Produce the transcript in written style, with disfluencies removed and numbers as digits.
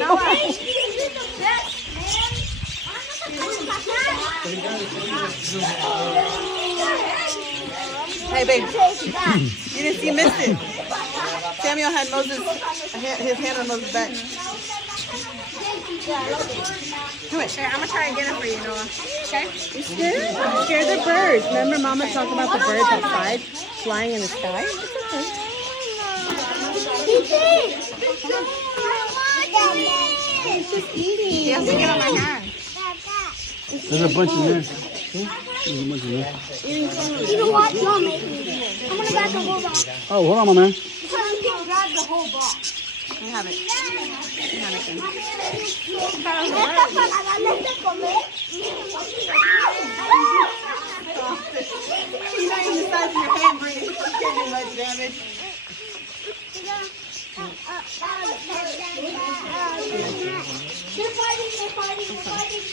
Hey, babe. You didn't see, you missed it. Samuel had his hand on Moses' back. Come here. I'm gonna try and get it for you, Noah. Okay? You scared? Scare the birds. Remember Mama talked about the birds outside flying in the sky? It's just eating. He has to get on my hand. There's a bunch in there. There's a bunch in there. You know what? Don't make me. I'm gonna grab the whole box. Oh, hold on, my man. Because you can grab the whole box. You have it. You have it then. She's not even the size of your hand, Bree. You can't do much damage. They're fighting, they're fighting, they're fighting.